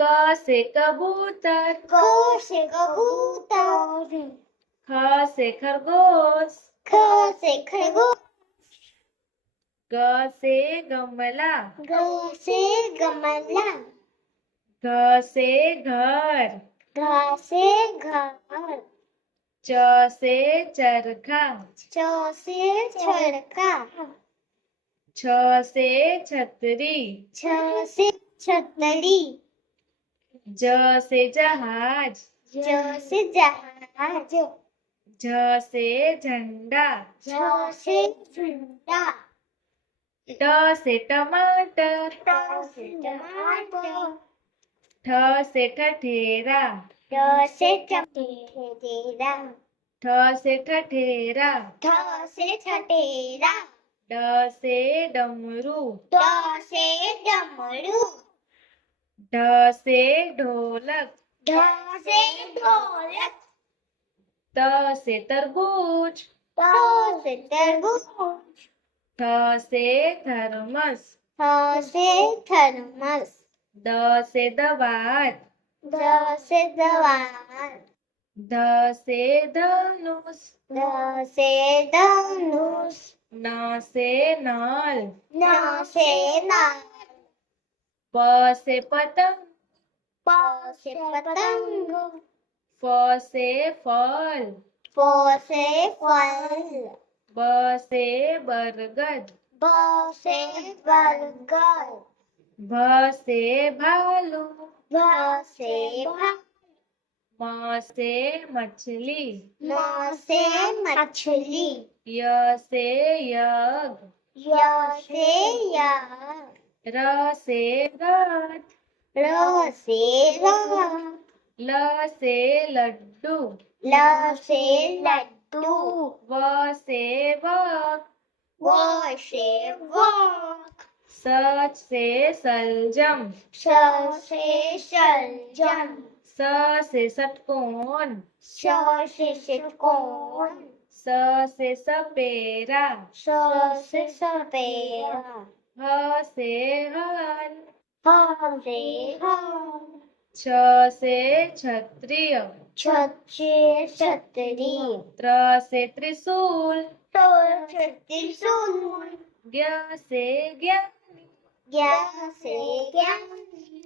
क से कबूतर, क से कबूतर, ख से खरगोश, ख से खरगोश, ग से गमला, ग से गमला, घ से घर, घ से घर, च से चरखा, च से चरखा, छ से छतरी, छ से छतरी, ज से जहाज, ज से जहाज, झ से झंडा, झ से झंडा, ट से टमाटर, ट से टमाटर, ठ से ठठेरा, ठ से ठठेरा, ठ से ठठेरा, ठ से ठठेरा, ड से डमरू, ड से डमरू, ढ से ढोलक, ढ से ढोलक, त से तरबूज, त से तरबूज, थ से थर्मस, थ से थर्मस, द से दवात, द से दवात, ध से धनुष, ध से धनुष, न से नल, न से नल, प से पतंग, प से पतंग, फ से फल, फ से फल, ब से बरगद, ब से बरगद, भ से भालू, भ से भालू, म से मछली, म से मछली, य से यज्ञ, य से यज्ञ, र से रथ, र से रथ, ल से लड्डू, ल से लड्डू, व से वक, व से वक, स से सलजम, स से सलजम, स से षटकोण, स से षटकोण, स से सपेरा, स से सपेरा, ह से हल, ह से हल, छ से क्षत्रिय, छ से छतरी, त्र से त्रिशूल, ट से त्रिशूल, ज्ञ से ज्ञानी, ज्ञ से ज्ञानी,